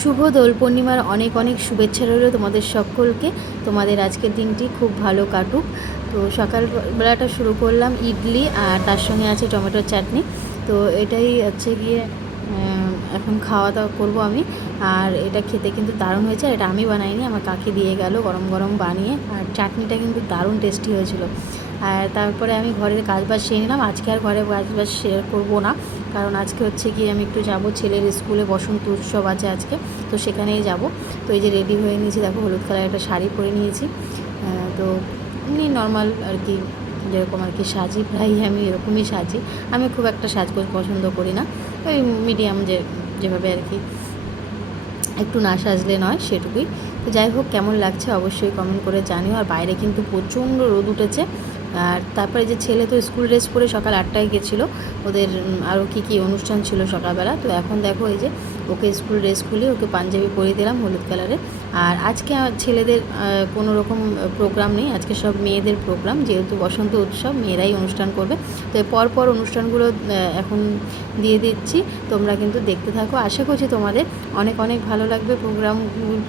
শুভ দোল পূর্ণিমার অনেক অনেক শুভেচ্ছা রইল তোমাদের সকলকে। তোমাদের আজকের দিনটি খুব ভালো কাটুক। তো সকালবেলাটা শুরু করলাম ইডলি, আর তার সঙ্গে আছে টমেটোর চাটনি। তো এটাই হচ্ছে গিয়ে এখন খাওয়া দাওয়া করবো আমি। আর এটা খেতে কিন্তু দারুণ হয়েছে। এটা আমি বানাইনি, আমার কাকি দিয়ে গেল গরম গরম বানিয়ে। আর চাটনিটা কিন্তু দারুণ টেস্টি হয়েছিল। আর তারপরে আমি ঘরের কাজবাজ সেরে নিলাম। আজকে আর ঘরে কাজবাজ শেয়ার করবো না, কারণ আজকে হচ্ছে গিয়ে আমি একটু যাব, ছেলের স্কুলে বসন্ত উৎসব আছে আজকে, তো সেখানেই যাব। তো এই যে রেডি হয়ে নিয়েছি, দেখো হলুদ কালার একটা শাড়ি পরে নিয়েছি। তো এমনি নর্মাল আর কি, যেরকম আর কি সাজি, প্রায় আমি এরকমই সাজি। আমি খুব একটা সাজগোজ পছন্দ করি না, ওই মিডিয়াম যেভাবে আর কি, একটু না সাজলে নয় সেটুকুই। তো যাই হোক, কেমন লাগছে অবশ্যই কমেন্ট করে জানিও। আর বাইরে কিন্তু প্রচণ্ড রোদ উঠেছে। আর তারপরে যে ছেলে তো স্কুল ড্রেস পরে সকাল 8টায় গেছিলো, ওদের আরও কী অনুষ্ঠান ছিল সকালবেলা। তো এখন দেখো এই যে ওকে স্কুল ড্রেস খুলে ওকে পাঞ্জাবি পরিয়ে দিলাম হলুদ কালারের। আর আজকে ছেলেদের কোনো রকম প্রোগ্রাম নেই, আজকে সব মেয়েদের প্রোগ্রাম, যেহেতু বসন্ত উৎসব মেয়েরাই অনুষ্ঠান করবে। তো পরপর অনুষ্ঠানগুলো এখন দিয়ে দিচ্ছি, তোমরা কিন্তু দেখতে থাকো। আশা করছি তোমাদের অনেক অনেক ভালো লাগবে প্রোগ্রামগুলো।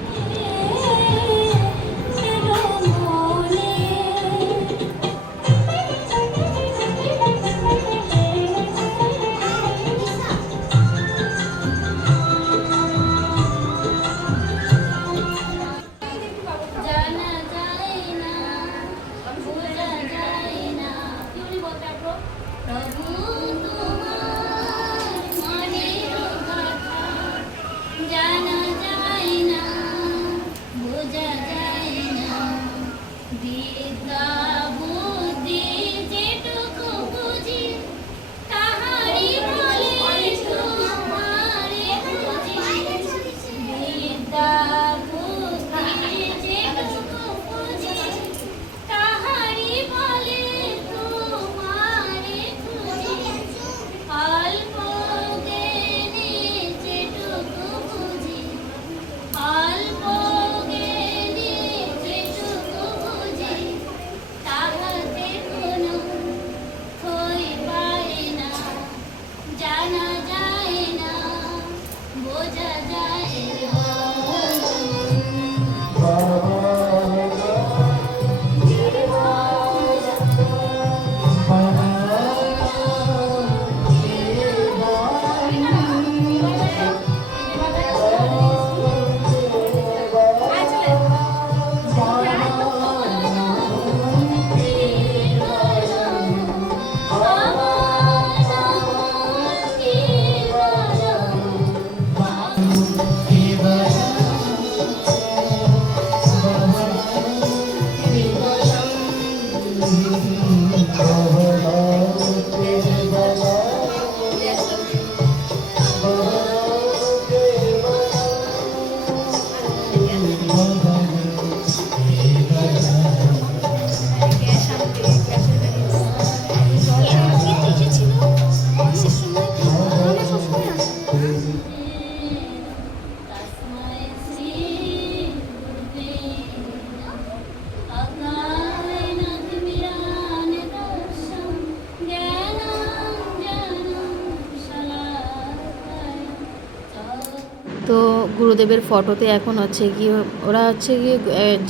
তো গুরুদেবের ফটোতে এখন হচ্ছে গিয়ে ওরা হচ্ছে গিয়ে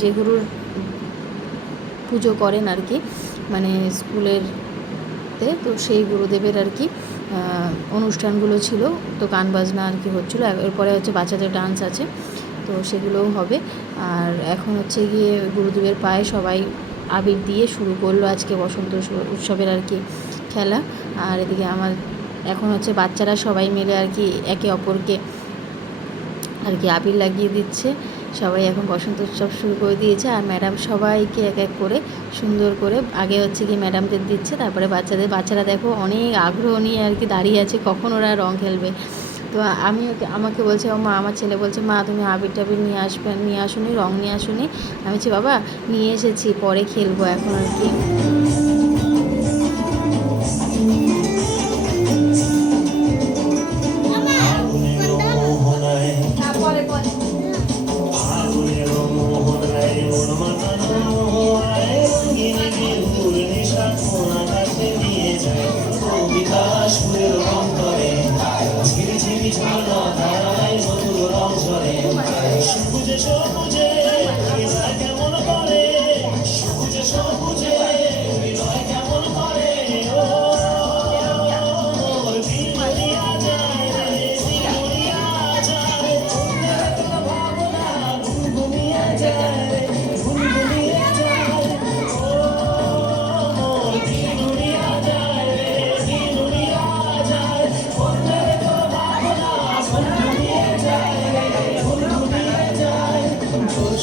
যে গুরুর পুজো করেন আর কি, মানে স্কুলেরতে, তো সেই গুরুদেবের আর কি অনুষ্ঠানগুলো ছিল। তো গান বাজনা আর কি হচ্ছিলো। এরপরে হচ্ছে বাচ্চাদের ডান্স আছে, তো সেগুলোও হবে। আর এখন হচ্ছে গিয়ে গুরুদেবের পায়ে সবাই আবির দিয়ে শুরু করলো আজকে বসন্ত উৎসবের আর কি খেলা। আর এদিকে আমার এখন হচ্ছে বাচ্চারা সবাই মিলে আর কি একে অপরকে আর কি আবির লাগিয়ে দিচ্ছে। সবাই এখন বসন্ত উৎসব শুরু করে দিয়েছে। আর ম্যাডাম সবাইকে এক এক করে সুন্দর করে আগে হচ্ছে কি ম্যাডামদের দিচ্ছে, তারপরে বাচ্চারা দেখো অনেক আগ্রহ নিয়ে আর কি দাঁড়িয়ে আছে কখন ওরা রং খেলবে। তো আমাকে বলছে, ও মা, আমার ছেলে বলছে, মা তুমি আবির টাবির নিয়ে আসুনি, রং নিয়ে আসুনি। আমি বলছি, বাবা নিয়ে এসেছি, পরে খেলবো এখন আর কি।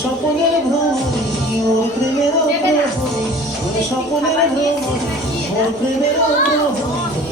স্বপনের ভ্রমণী ওর প্রেমের ভ্রমণী, ওর স্বপনের ভ্রমণী ওর প্রেমের ভ্রমণী।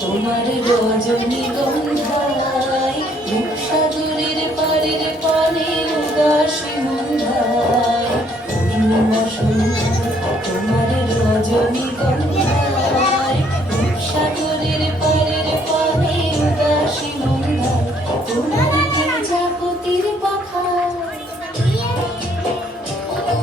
তোমার রজনীগন্ধায় রূপসাগরের পারের পানে উদাসী মন্ধায়, পূর্ণিমা সন্ধ্যা তোমার রজনীগন্ধায় রূপসাগরের পারের পানে উদাসী মন্ধায়, তোমার প্রজাপতির পাখায়,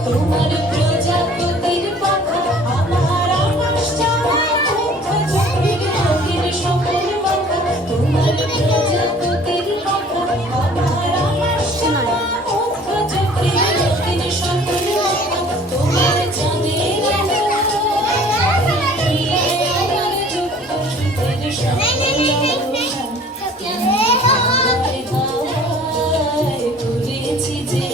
তোমার প্রজাপতির পাখা আমার আকাশ চায় মুগ্ধ চোখের রঙের সকল পাখা, তোমার প্রজাপতির পাখা আমার আকাশ চায় মুগ্ধ চোখের রঙের সকল পাখা, তোমার চাঁদের আমার যুক্ত সুখের সকল আলোচনা, করেছি যে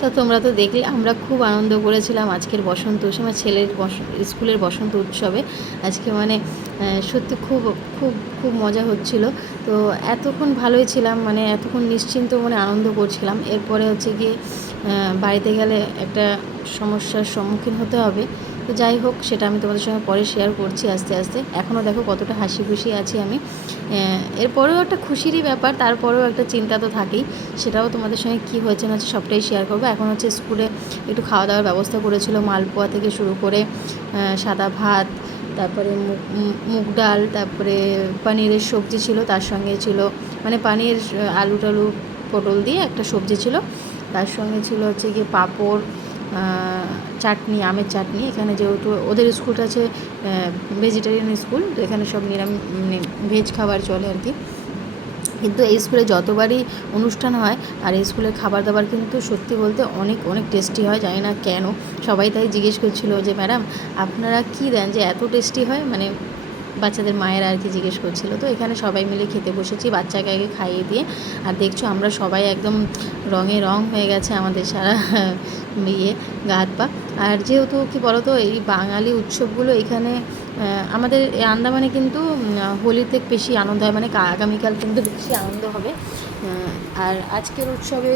তো তোমরা তো দেখলে আমরা খুব আনন্দ করেছিলাম আজকের বসন্ত উৎসব, আমার ছেলের স্কুলের বসন্ত উৎসবে আজকে মানে সত্যি খুব খুব খুব মজা হচ্ছিল। তো এতক্ষণ ভালোই ছিলাম, মানে এতক্ষণ নিশ্চিন্ত মনে আনন্দ করছিলাম। এরপরে হচ্ছে গিয়ে বাড়িতে গেলে একটা সমস্যার সম্মুখীন হতে হবে। তো যাই হোক, সেটা আমি তোমাদের সঙ্গে পরে শেয়ার করছি আস্তে আস্তে। এখনও দেখো কতটা হাসি খুশি আছি আমি। এরপরেও একটা খুশিরই ব্যাপার, তারপরেও একটা চিন্তা তো থাকেই, সেটাও তোমাদের সঙ্গে কী হয়েছে না হচ্ছে সবটাই শেয়ার করবো। এখন হচ্ছে স্কুলে একটু খাওয়া দাওয়ার ব্যবস্থা করেছিল, মালপোয়া থেকে শুরু করে সাদা ভাত, তারপরে মুগ ডাল, তারপরে পনিরের সবজি ছিল, তার সঙ্গে ছিল মানে পানির আলু টালু পটল দিয়ে একটা সবজি ছিল, তার সঙ্গে ছিল হচ্ছে গিয়ে পাঁপড়, চাটনি, আমের চাটনি। এখানে যেহেতু ওদের স্কুলটা আছে ভেজিটেরিয়ান স্কুল, তো এখানে সব নিরামিষ মানে ভেজ খাবার চলে আর কি। কিন্তু এই স্কুলে যতবারই অনুষ্ঠান হয় আর এই স্কুলের খাবার দাবার কিন্তু সত্যি বলতে অনেক অনেক টেস্টি হয়। জানি না কেন সবাই তাই জিজ্ঞেস করছিল যে ম্যাডাম আপনারা কী দেন যে এত টেস্টি হয়, মানে বাচ্চাদের মায়েরা আর কি জিজ্ঞেস করছিল। তো এখানে সবাই মিলে খেতে বসেছি, বাচ্চাকে আগে খাইয়ে দিয়ে। আর দেখছো আমরা সবাই একদম রঙে রং হয়ে গেছে আমাদের সারা ইয়ে গা হাত পা। আর যেহেতু কী বলতো এই বাঙালি উৎসবগুলো এখানে আমাদের আন্দামানে কিন্তু হোলির থেকে বেশি আনন্দ হয়, মানে আগামীকাল কিন্তু বেশি আনন্দ হবে। আর আজকের উৎসবে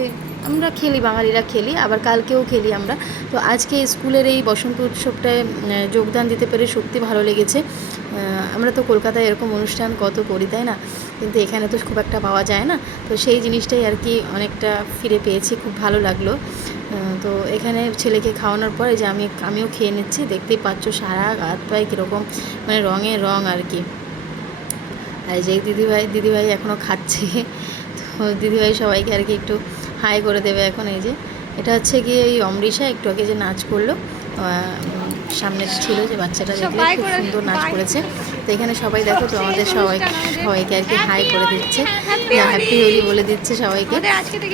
আমরা খেলি, বাঙালিরা খেলি, আবার কালকেও খেলি আমরা। তো আজকে স্কুলের এই বসন্ত উৎসবটায় যোগদান দিতে পেরে সত্যি ভালো লেগেছে। আমরা তো কলকাতায় এরকম অনুষ্ঠান কত করি, তাই না? কিন্তু এখানে তো খুব একটা পাওয়া যায় না। তো সেই জিনিসটাই আর কি অনেকটা ফিরে পেয়েছি, খুব ভালো লাগলো। তো এখানে ছেলেকে খাওয়ানোর পরে যে আমিও খেয়ে নিচ্ছি, দেখতেই পাচ্ছ সারা হাত পায়ে কীরকম মানে রঙে রং আর কি। আর যে দিদিভাই এখনও খাচ্ছে, তো দিদিভাই সবাইকে আর কি একটু হাই করে দেবে এখন। এই যে এটা হচ্ছে গিয়ে এই অমৃষা একটু আগে যে নাচ করলো, সামনে ছিল যে বাচ্চাটা, দেখলে খুব সুন্দর নাচ করেছে। তো এখানে সবাই দেখো তো আমাদের সবাইকে আর কি হাই করে দিচ্ছে। হ্যাপি হোলি বলে দিচ্ছে সবাইকে।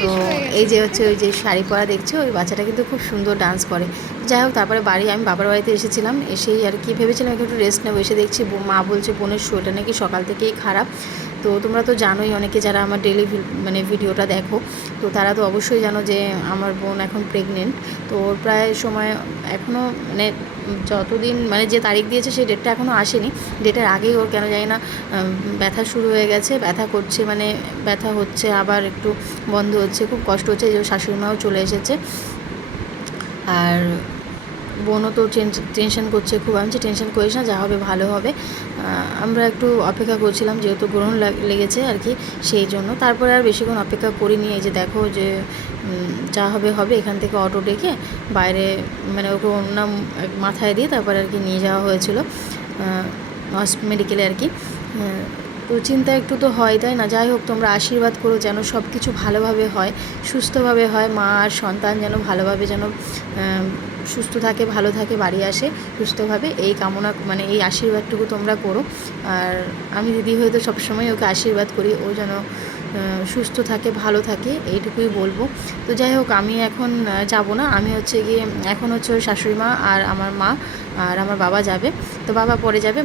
তো এই যে হচ্ছে ওই যে শাড়ি পরা দেখছো, ওই বাচ্চাটা কিন্তু খুব সুন্দর ডান্স করে। যাই হোক, তারপরে আমি বাবার বাড়িতে এসেছিলাম, এসেই আর কি ভেবেছিলাম একটু রেস্ট নেবো। এসে দেখছি মা বলছে বোনের শরীরটা নাকি সকাল থেকেই খারাপ। তো তোমরা তো জানোই, অনেকে যারা আমার ডেলি মানে ভিডিওটা দেখো, তো তারা তো অবশ্যই জানো যে আমার বোন এখন প্রেগনেন্ট। তো ওর প্রায় সময় এখনও মানে যতদিন মানে যে তারিখ দিয়েছে সেই ডেটটা এখনও আসেনি। ডেটের আগেই ওর কেন জানি না ব্যথা শুরু হয়ে গেছে, ব্যথা করছে, মানে ব্যথা হচ্ছে আবার একটু বন্ধ হচ্ছে, খুব কষ্ট হচ্ছে। যে শাশুড়ি মাও চলে এসেছে, আর বোনও তো টেনশন করছে খুব। আমি যে টেনশন করিস না, যা হবে ভালো হবে। আমরা একটু অপেক্ষা করছিলাম, যেহেতু গ্রহণ লেগেছে আর কি, সেই জন্য। তারপরে আর বেশিক্ষণ অপেক্ষা করিনি। এই যে দেখো যে যা হবে হবে। এখান থেকে অটো ডেকে বাইরে মানে ওকে অন্য মাথায় দিয়ে তারপরে আর কি নিয়ে যাওয়া হয়েছিল মেডিকেলে আর কি। তো চিন্তা একটু তো হয়, তাই না? যাই হোক, তোমরা আশীর্বাদ করো যেন সব কিছু ভালোভাবে হয়, সুস্থভাবে হয়। মা আর সন্তান যেন ভালোভাবে যেন সুস্থ থাকে, ভালো থাকে, বাড়ি আসে সুস্থভাবে, এই কামনা মানে এই আশীর্বাদটুকু তোমরা করো। আর আমি দিদি হয়তো সবসময় ওকে আশীর্বাদ করি, ও যেন সুস্থ থাকে, ভালো থাকে, এইটুকুই বলবো। তো যাই হোক, আমি এখন যাব না। আমি হচ্ছে গিয়ে এখন হচ্ছে ওর শাশুড়ি মা আর আমার মা আর আমার বাবা যাবে। তো বাবা পরে যাবে,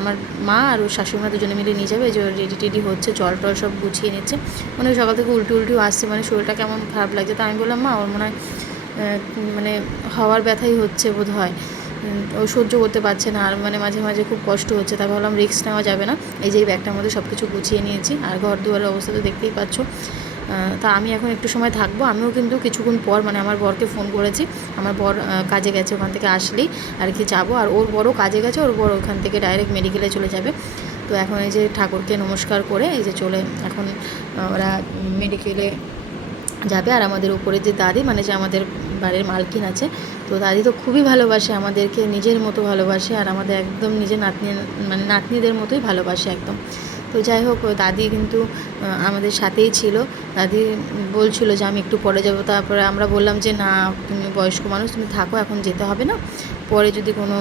আমার মা আর ওর শাশুড়ি মা দুজনে মিলে নিয়ে যাবে। এই যে রেডি টেডি হচ্ছে, জল টল সব গুছিয়ে নিচ্ছে। মানে সকাল থেকে উল্টিও আসছে, মানে শরীরটা কেমন খারাপ লাগছে। তা আমি বললাম, মা ওর মনে হয় মানে হওয়ার ব্যথাই হচ্ছে বোধ হয়, ও সহ্য করতে পারছে না, আর মানে মাঝে মাঝে খুব কষ্ট হচ্ছে। তাই ভাবলাম রিস্ক নেওয়া যাবে না। এই যে এই ব্যাগটার মধ্যে সব কিছু গুছিয়ে নিয়েছি, আর ঘর দুয়ারের অবস্থা তো দেখতেই পাচ্ছ। তা আমি এখন একটু সময় থাকবো। আমিও কিন্তু কিছুক্ষণ পর মানে আমার বরকে ফোন করেছি, আমার বর কাজে গেছে, ওখান থেকে আসলেই আর কি যাবো। আর ওর বড়ও কাজে গেছে, ওর বড় ওখান থেকে ডাইরেক্ট মেডিকেলে চলে যাবে। তো এখন এই যে ঠাকুরকে নমস্কার করে এই যে চলে এখন ওরা মেডিকেলে যাবে। আর আমাদের উপরে যে দাদি, মানে যে আমাদের বাড়ির মালকিন আছে, তো দাদি তো খুবই ভালোবাসে আমাদেরকে, নিজের মতো ভালোবাসে, আর আমাদের একদম নিজের নাতনি মানে নাতনিদের মতোই ভালোবাসে একদম। তো যাই হোক, ওই দাদি কিন্তু আমাদের সাথেই ছিল। দাদি বলছিল যে আমি একটু পরে যাব। তারপরে আমরা বললাম যে না, তুমি বয়স্ক মানুষ, তুমি থাকো, এখন যেতে হবে না, পরে যদি কোনো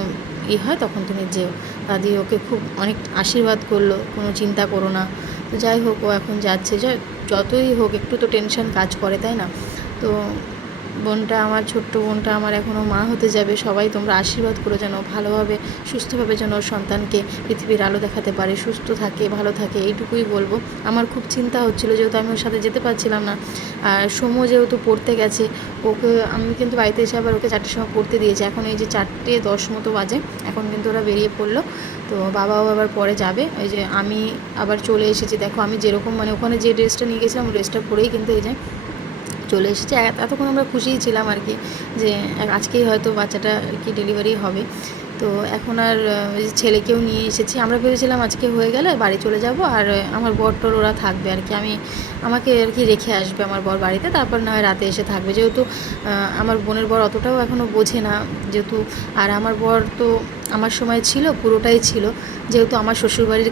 হয় তখন তুমি যেও। দাদি ওকে খুব অনেক আশীর্বাদ করলো, কোনো চিন্তা করো না। তো যাই হোক, ও এখন যাচ্ছে। যতই হোক একটু তো টেনশন কাজ করে, তাই না? তো বোনটা আমার, ছোট্ট বোনটা আমার এখনও মা হতে যাবে। সবাই তোমরা আশীর্বাদ করো যেন ভালোভাবে সুস্থভাবে যেন ওর সন্তানকে পৃথিবীর আলো দেখাতে পারে, সুস্থ থাকে, ভালো থাকে, এইটুকুই বলবো। আমার খুব চিন্তা হচ্ছিলো, যেহেতু আমি ওর সাথে যেতে পারছিলাম না। আর সোমো যেহেতু পড়তে গেছে, ওকে আমি কিন্তু বাড়িতে এসে আবার ওকে 4টের সময় পড়তে দিয়েছি। এখন এই যে 4:10 মতো বাজে, এখন কিন্তু ওরা বেরিয়ে পড়লো। তো বাবাও আবার পরে যাবে। এই যে আমি আবার চলে এসেছি। দেখো আমি যেরকম মানে ওখানে যে ড্রেসটা নিয়ে গেছিলাম, ওই ড্রেসটা পরেই কিন্তু এই যে চলে এসেছে। এতক্ষণ আমরা খুশিই ছিলাম আর কি, যে আজকেই হয়তো বাচ্চাটা আর কি ডেলিভারি হবে। তো এখন আর ছেলেকেও নিয়ে এসেছি। আমরা ভেবেছিলাম আজকে হয়ে গেলে বাড়ি চলে যাব, আর আমার বরটর ওরা থাকবে আর কি। আমাকে আর কি রেখে আসবে আমার বর বাড়িতে, তারপর না হয় রাতে এসে থাকবে। যেহেতু আমার বোনের বর অতটাও এখনও বোঝে না, যেহেতু আর আমার বর তো আমার সময় ছিল, পুরোটাই ছিল। যেহেতু আমার শ্বশুরবাড়ির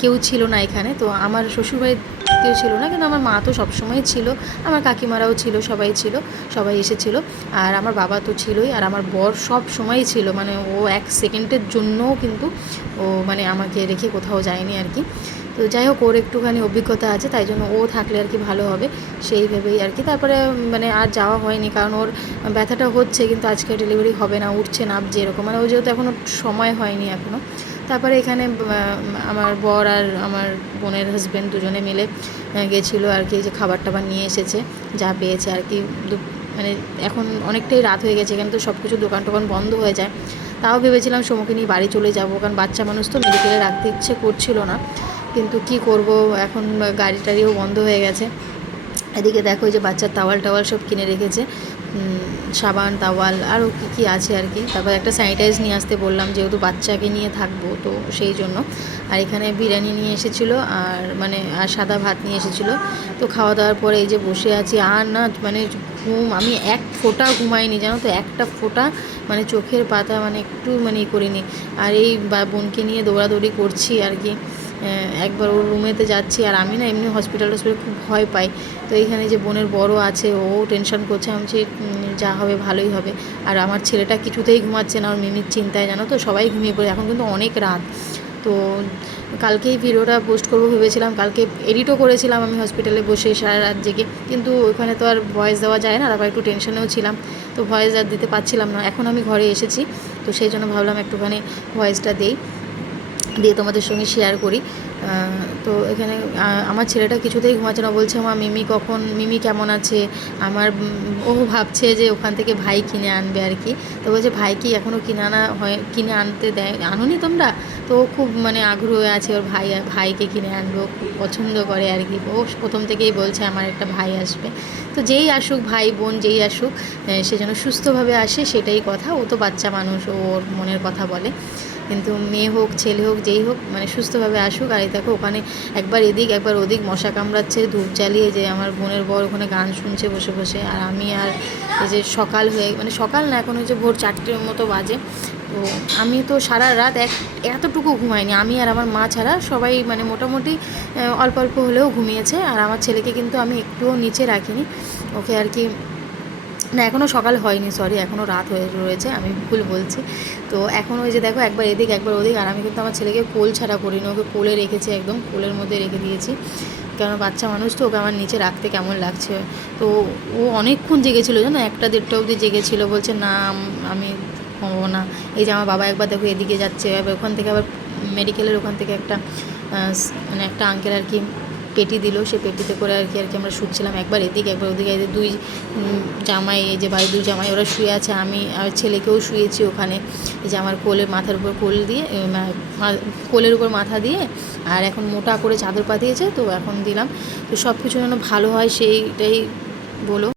কেউ ছিল না এখানে, তো আমার শ্বশুরবাড়ির কেউ ছিল না, কিন্তু আমার মা তো সবসময় ছিল, আমার কাকিমারাও ছিল, সবাই ছিল, সবাই এসেছিল। আর আমার বাবা তো ছিলই, আর আমার বর সব সময়ই ছিল, মানে ও এক সেকেন্ডের জন্যও কিন্তু ও মানে আমাকে রেখে কোথাও যায়নি আর কি। তো যাই হোক, ওর একটুখানি অভিজ্ঞতা আছে, তাই জন্য ও থাকলে আর কি ভালো হবে, সেই ভেবেই আর কি। তারপরে মানে আর যাওয়া হয়নি, কারণ ওর ব্যথাটা হচ্ছে, কিন্তু আজকে ডেলিভারি হবে না, উঠছে নামছে এরকম, মানে ও যেহেতু এখনও সময় হয়নি এখনও। তারপরে এখানে আমার বর আর আমার বোনের হাজব্যান্ড দুজনে মিলে গেছিলো আর কি, যে খাবার টাবার নিয়ে এসেছে, যা পেয়েছে আর কি। মানে এখন অনেকটাই রাত হয়ে গেছে, এখানে তো সব কিছু দোকান টোকান বন্ধ হয়ে যায়। তাও ভেবেছিলাম সমুখে নিয়ে বাড়ি চলে যাব, কারণ বাচ্চা মানুষ তো, মেডিকেলে রাখতে ইচ্ছে করছিল না, কিন্তু কি করব, এখন গাড়ি টাড়িও বন্ধ হয়ে গেছে। এদিকে দেখো যে বাচ্চার টাওয়াল টাওয়াল সব কিনে রেখেছে, সাবান, তাওয়াল, আরও কী আছে আর কি। তারপর একটা স্যানিটাইজ নিয়ে আসতে বললাম, যেহেতু বাচ্চাকে নিয়ে থাকবো তো সেই জন্য। আর এখানে বিরিয়ানি নিয়ে এসেছিলো, আর মানে আর সাদা ভাত নিয়ে এসেছিলো। তো খাওয়া দাওয়ার পরে এই যে বসে আছি, আর না মানে আমি এক ফোঁটা ঘুমাইনি, জানো তো, একটা ফোঁটা মানে চোখের পাতা মানে একটু মানে করিনি। আর এই বোনকে নিয়ে দৌড়াদৌড়ি করছি আর কি। একবার ওর রুমেতে যাচ্ছি, আর আমি না এমনি হসপিটাল খুব ভয় পাই। তো এইখানে যে বোনের বড় আছে, ও টেনশন করছে, আমি যে যা হবে ভালোই হবে। আর আমার ছেলেটা কিছুতেই ঘুমাচ্ছে না, ওর মিমির চিন্তায়, জানো তো, সবাই ঘুমিয়ে পড়ে। এখন কিন্তু অনেক রাত, তো কালকেই ভিডিওটা পোস্ট করবো ভেবেছিলাম, কালকে এডিটও করেছিলাম আমি হসপিটালে বসে সারা রাত জেগে, কিন্তু ওইখানে তো আর ভয়েস দেওয়া যায় না, তারপর একটু টেনশনেও ছিলাম, তো ভয়েস আর দিতে পারছিলাম না। এখন আমি ঘরে এসেছি, তো সেই জন্য ভাবলাম একটুখানি ভয়েসটা দিয়ে তোমাদের সঙ্গে শেয়ার করি। তো এখানে আমার ছেলেটা কিছুতেই ঘুমাচ্ছে না, বলছে মা মিমি কেমন আছে। ও ভাবছে যে ওখান থেকে ভাই কিনে আনবে আর কি। তো বলছে ভাই কি এখনও কিনে আনতে দেয়, আনোনি তোমরা? তো ও খুব মানে আগ্রহ হয়ে আছে ওর ভাইকে কিনে আনবো, খুব পছন্দ করে আর কি। ও প্রথম থেকেই বলছে আমার একটা ভাই আসবে। তো যেই আসুক, ভাই বোন যেই আসুক, সে যেন সুস্থভাবে আসে, সেটাই কথা। ও তো বাচ্চা মানুষ, ওর মনের কথা বলে, কিন্তু মেয়ে হোক ছেলে হোক যেই হোক মানে সুস্থভাবে আসুক। আর এই দেখো ওখানে একবার এদিক একবার ওদিক মশা কামড়াচ্ছে, ধূপ জ্বালিয়ে, যে আমার বোনের বর ওখানে গান শুনছে বসে বসে। আর আমি আর এই যে সকাল হয়ে, মানে সকাল না, এখন হচ্ছে ভোর 4টের মতো বাজে। তো আমি তো সারা রাত এতটুকু ঘুমাইনি, আমি আর আমার মা ছাড়া সবাই মানে মোটামুটি অল্প অল্প হলেও ঘুমিয়েছে। আর আমার ছেলেকে কিন্তু আমি একটুও নিচে রাখিনি, ওকে আর কি, না এখনও সকাল হয়নি, সরি, এখনও রাত হয়ে রয়েছে, আমি ভুল বলছি। তো এখন ওই যে দেখো একবার এদিক একবার ওদিক। আর আমি কিন্তু আমার ছেলেকে কোল ছাড়া করিনি, ওকে কোলে রেখেছি, একদম কোলের মধ্যে রেখে দিয়েছি, কারণ বাচ্চা মানুষ তো, ওকে আমার নিচে রাখতে কেমন লাগছে। তো ও অনেকক্ষণ জেগেছিলো জানো, 1টা 1:30 অবধি জেগেছিলো, বলছে না আমি ঘুমাবো না। এই যে আমার বাবা একবার দেখো এদিকে যাচ্ছে, এবার ওখান থেকে আবার মেডিকেলের ওখান থেকে মানে একটা আঙ্কেল আর কি পেটি দিল, সেই পেটিতে করে আর কি আমরা শুচ্ছিলাম, একবার এদিক একবার ওদিকে। এই যে দুই জামাই, এই যে বাড়ির দুই জামাই, ওরা শুয়ে আছে, আমি আর ছেলেকেও শুয়েছি ওখানে। এই যে আমার কোলের মাথার উপর কোল দিয়ে, কোলের উপর মাথা দিয়ে, আর এখন মোটা করে চাদর পাতিয়েছে, তো এখন দিলাম। তো সব কিছু যেন ভালো হয় সেইটাই বলো।